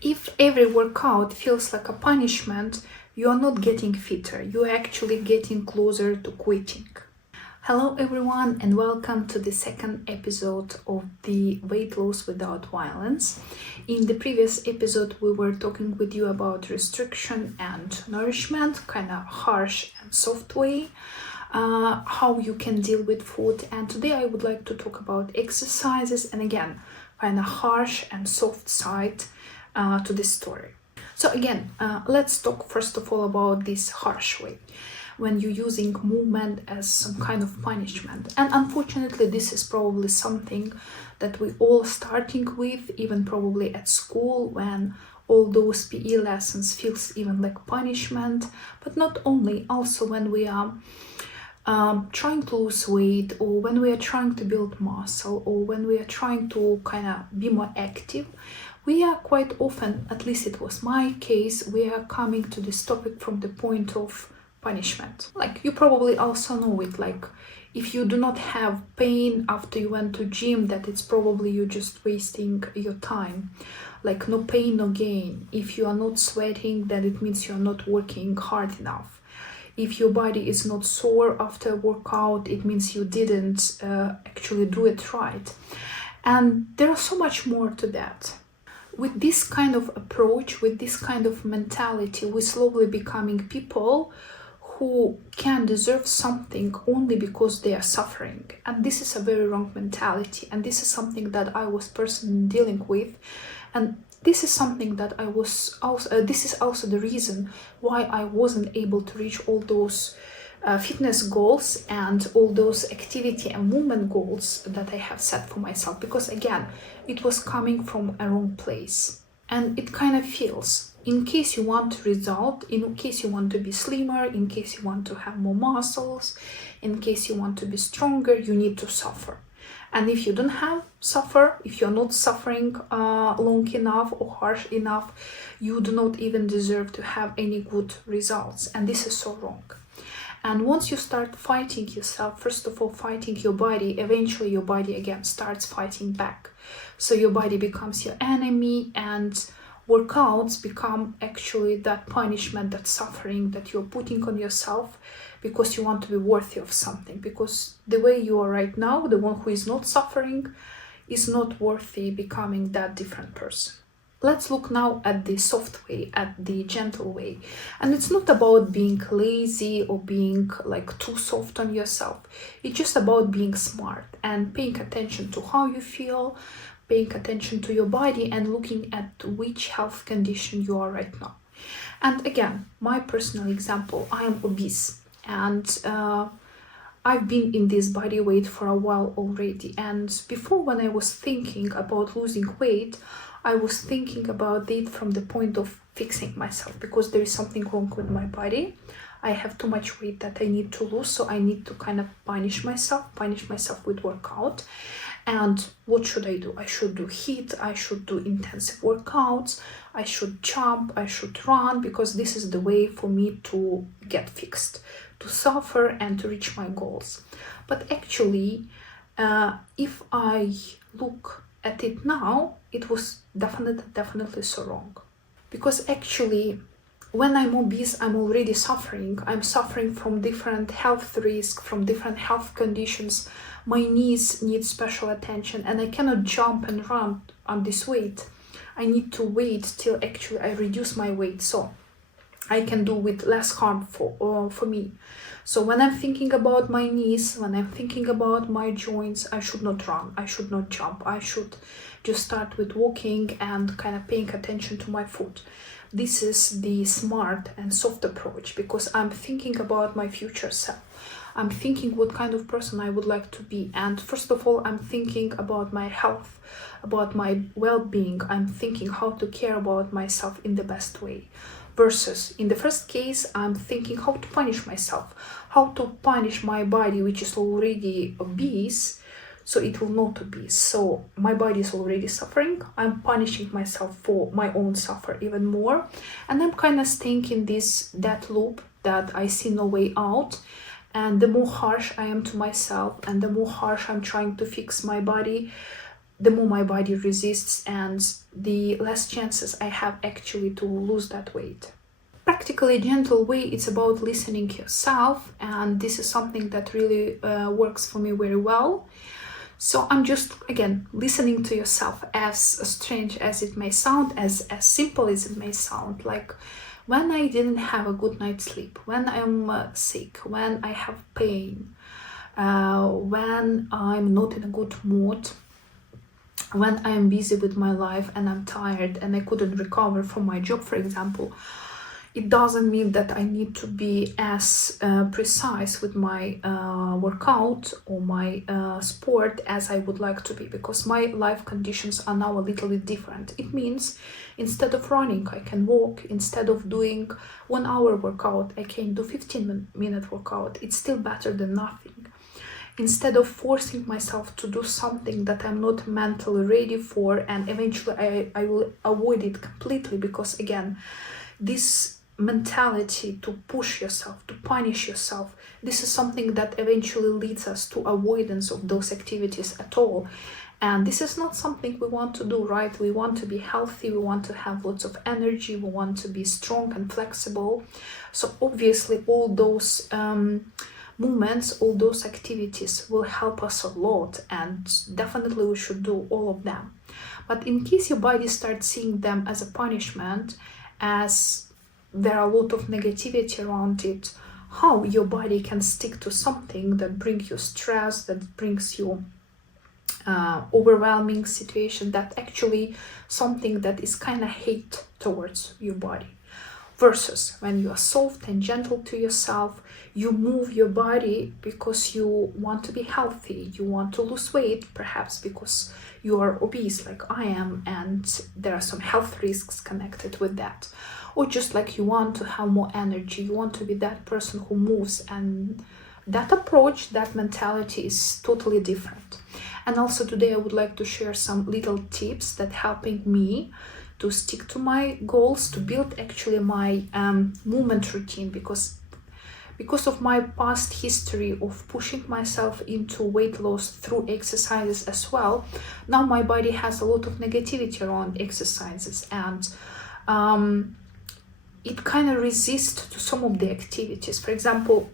If every workout feels like a punishment, you are not getting fitter, you are actually getting closer to quitting. Hello everyone and welcome to the second episode of the Weight Loss Without Violence. In the previous episode we were talking with you about restriction and nourishment, kind of harsh and soft way, how you can deal with food, and today I would like to talk about exercises and again kind of harsh and soft side to this story. So again, let's talk first of all about this harsh way, when you're using movement as some kind of punishment. And unfortunately, this is probably something that we all starting with, even probably at school, when all those PE lessons feels even like punishment. But not only, also when we are trying to lose weight, or when we are trying to build muscle, or when we are trying to kind of be more active, we are quite often, at least it was my case, we are coming to this topic from the point of punishment. Like you probably also know it, like if you do not have pain after you went to gym, that it's probably you just wasting your time. Like no pain, no gain. If you are not sweating, then it means you're not working hard enough. If your body is not sore after a workout, it means you didn't actually do it right. And there's so much more to that. With this kind of approach, with this kind of mentality, we're slowly becoming people who can deserve something only because they are suffering. And this is a very wrong mentality. And this is something that I was personally dealing with. And this is something that I was also, this is also the reason why I wasn't able to reach all those fitness goals and all those activity and movement goals that I have set for myself, because again it was coming from a wrong place. And it kind of feels, in case you want result, in case you want to be slimmer, in case you want to have more muscles, in case you want to be stronger, you need to suffer. And if you don't have suffer, if you're not suffering long enough or harsh enough, you do not even deserve to have any good results. And this is so wrong. And once you start fighting yourself, first of all fighting your body, eventually your body again starts fighting back. So your body becomes your enemy, and workouts become actually that punishment, that suffering that you're putting on yourself because you want to be worthy of something. Because the way you are right now, the one who is not suffering, is not worthy becoming that different person. Let's look now at the soft way, at the gentle way. And it's not about being lazy or being like too soft on yourself. It's just about being smart and paying attention to how you feel, paying attention to your body and looking at which health condition you are right now. And again, my personal example, I am obese, and I've been in this body weight for a while already. And before, when I was thinking about losing weight, I was thinking about it from the point of fixing myself, because there is something wrong with my body. I have too much weight that I need to lose, so I need to kind of punish myself with workout. And what should I do? I should do HIIT, I should do intensive workouts, I should jump, I should run, because this is the way for me to get fixed, to suffer and to reach my goals. But actually, if I look at it now, it was definitely so wrong. Because actually, when I'm obese, I'm already suffering. I'm suffering from different health risks, from different health conditions. My knees need special attention, and I cannot jump and run on this weight. I need to wait till actually I reduce my weight, so I can do with less harm for me. So when I'm thinking about my knees, when I'm thinking about my joints, I should not run, I should not jump, I should just start with walking and kind of paying attention to my foot. This is the smart and soft approach, because I'm thinking about my future self. I'm thinking what kind of person I would like to be. And first of all, I'm thinking about my health, about my well-being. I'm thinking how to care about myself in the best way. Versus, in the first case, I'm thinking how to punish myself, how to punish my body, which is already obese, so it will not obese. So my body is already suffering. I'm punishing myself for my own suffer even more. And I'm kind of staying in that loop that I see no way out. And the more harsh I am to myself, and the more harsh I'm trying to fix my body, the more my body resists and the less chances I have actually to lose that weight. Practically a gentle way, it's about listening to yourself, and this is something that really works for me very well. So I'm just, again, listening to yourself, as strange as it may sound, as simple as it may sound. Like when I didn't have a good night's sleep, when I'm sick, when I have pain, when I'm not in a good mood, when I'm busy with my life and I'm tired and I couldn't recover from my job, for example, it doesn't mean that I need to be as precise with my workout or my sport as I would like to be, because my life conditions are now a little bit different. It means instead of running, I can walk. Instead of doing 1 hour workout, I can do 15-minute workout. It's still better than nothing. Instead of forcing myself to do something that I'm not mentally ready for, and eventually I will avoid it completely, because again, this mentality to push yourself, to punish yourself, this is something that eventually leads us to avoidance of those activities at all. And this is not something we want to do, right? We want to be healthy, we want to have lots of energy, we want to be strong and flexible. So obviously all those movements, all those activities will help us a lot, and definitely we should do all of them. But in case your body starts seeing them as a punishment, as there are a lot of negativity around it, how your body can stick to something that brings you stress, that brings you overwhelming situation, that actually something that is kind of hate towards your body. Versus when you are soft and gentle to yourself, you move your body because you want to be healthy, you want to lose weight, perhaps because you are obese like I am and there are some health risks connected with that. Or just like you want to have more energy, you want to be that person who moves, and that approach, that mentality is totally different. And also today I would like to share some little tips that helping me to stick to my goals, to build actually my movement routine, because of my past history of pushing myself into weight loss through exercises as well. Now my body has a lot of negativity around exercises, and it kind of resists to some of the activities. For example,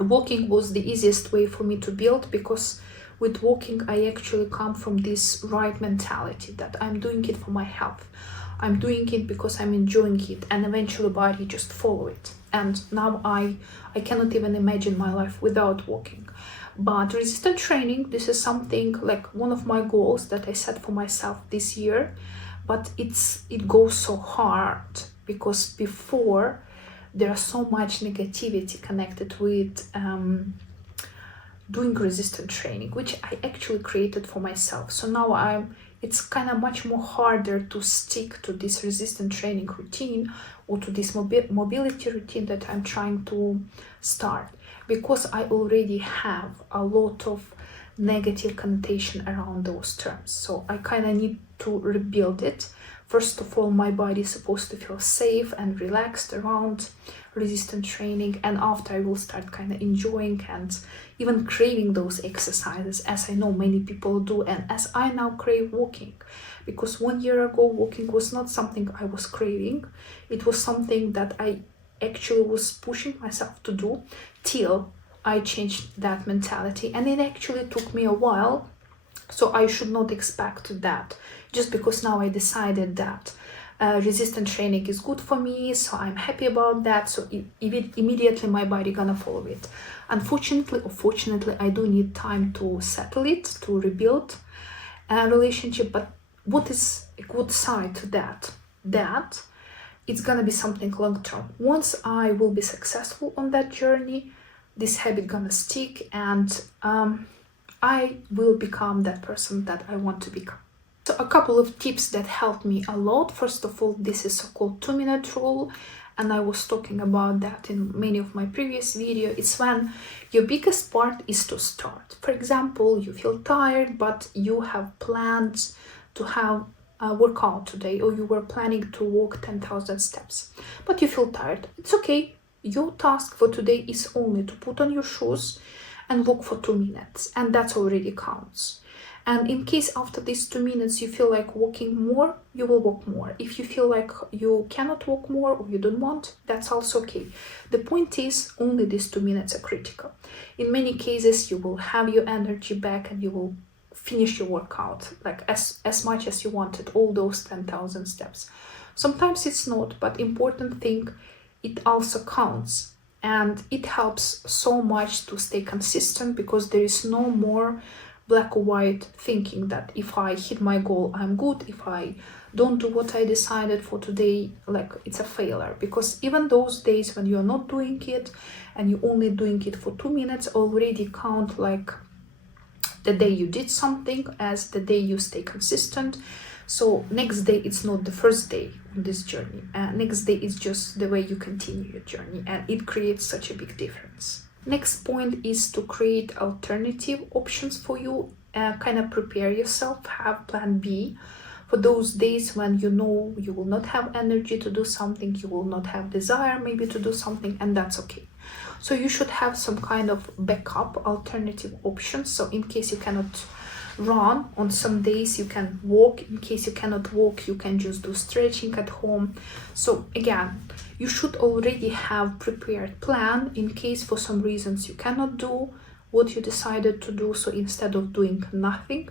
walking was the easiest way for me to build, because with walking I actually come from this right mentality that I'm doing it for my health, I'm doing it because I'm enjoying it, and eventually body just follow it. And now I cannot even imagine my life without walking. But resistance training, this is something like one of my goals that I set for myself this year, but it goes so hard because before there is so much negativity connected with doing resistance training, which I actually created for myself. So now it's kind of much more harder to stick to this resistance training routine or to this mobility routine that I'm trying to start, because I already have a lot of negative connotation around those terms. So I kind of need to rebuild it. First of all, my body is supposed to feel safe and relaxed around resistance training, and after I will start kind of enjoying and even craving those exercises, as I know many people do, and as I now crave walking. Because 1 year ago walking was not something I was craving, it was something that I actually was pushing myself to do till I changed that mentality, and it actually took me a while. So I should not expect that just because now I decided that resistance training is good for me, so I'm happy about that, so immediately my body gonna follow it. Unfortunately or fortunately, I do need time to settle it, to rebuild a relationship. But what is a good side to that it's gonna be something long term. Once I will be successful on that journey, this habit gonna stick, and I will become that person that I want to become. So a couple of tips that helped me a lot. First of all, this is so-called 2-minute rule, and I was talking about that in many of my previous videos. It's when your biggest part is to start. For example, you feel tired, but you have plans to have a workout today, or you were planning to walk 10,000 steps, but you feel tired. It's okay. Your task for today is only to put on your shoes and walk for 2 minutes, and that already counts. And in case after these 2 minutes you feel like walking more, you will walk more. If you feel like you cannot walk more or you don't want, that's also okay. The point is, only these 2 minutes are critical. In many cases, you will have your energy back and you will finish your workout like as much as you wanted, all those 10,000 steps. Sometimes it's not, but important thing, it also counts. And it helps so much to stay consistent, because there is no more black or white thinking that if I hit my goal, I'm good. If I don't do what I decided for today, like it's a failure. Because even those days when you're not doing it and you're only doing it for 2 minutes already count like the day you did something, as the day you stay consistent. So next day, it's not the first day on this journey. Next day is just the way you continue your journey, and it creates such a big difference. Next point is to create alternative options for you. Kind of prepare yourself, have plan B for those days when you know you will not have energy to do something, you will not have desire maybe to do something, and that's okay. So you should have some kind of backup alternative options. So in case you cannot run, on some days you can walk. In case you cannot walk, you can just do stretching at home. So again, you should already have prepared plan in case for some reasons you cannot do what you decided to do. So instead of doing nothing,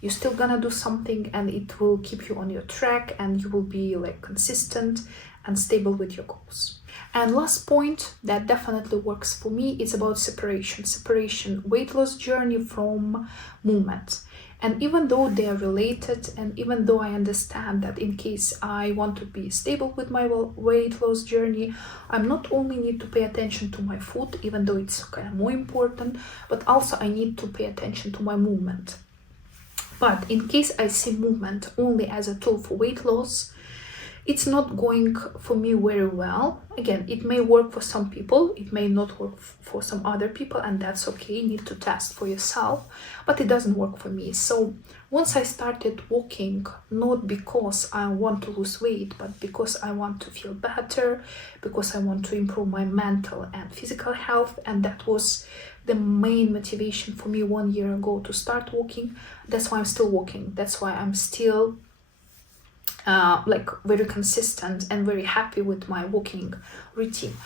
you're still gonna do something, and it will keep you on your track, and you will be like consistent and stable with your goals. And last point that definitely works for me is about separation weight loss journey from movement. And even though they are related, and even though I understand that in case I want to be stable with my weight loss journey, I'm not only need to pay attention to my food, even though it's kind of more important, but also I need to pay attention to my movement. But in case I see movement only as a tool for weight loss, it's not going for me very well. Again, it may work for some people, it may not work for some other people, and that's okay. You need to test for yourself, but it doesn't work for me. So once I started walking, not because I want to lose weight, but because I want to feel better, because I want to improve my mental and physical health, and that was the main motivation for me 1 year ago to start walking. That's why I'm still walking. That's why I'm still like very consistent and very happy with my walking routine.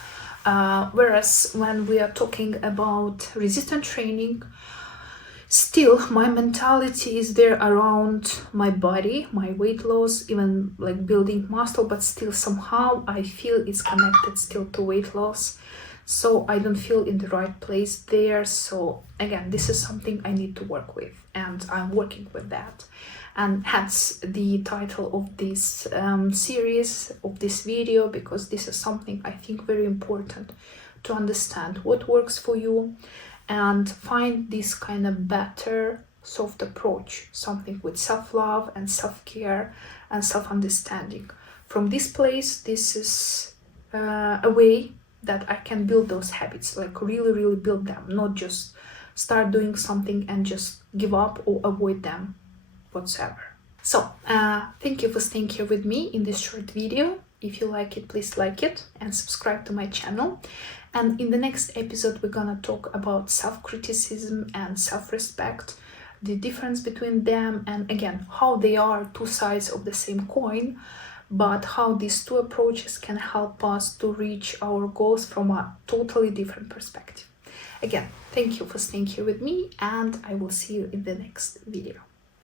Whereas when we are talking about resistance training, still my mentality is there around my body, my weight loss, even like building muscle, but still somehow I feel it's connected still to weight loss. So I don't feel in the right place there. So again, this is something I need to work with, and I'm working with that. And hence the title of this series, of this video, because this is something I think very important to understand what works for you and find this kind of better soft approach, something with self-love and self-care and self-understanding. From this place, this is a way that I can build those habits, like really build them, not just start doing something and just give up or avoid them whatsoever. So thank you for staying here with me in this short video. If you like it, please like it and subscribe to my channel. And in the next episode, we're gonna talk about self-criticism and self-respect, the difference between them, and again, how they are two sides of the same coin, but how these two approaches can help us to reach our goals from a totally different perspective. Again, thank you for staying here with me, and I will see you in the next video.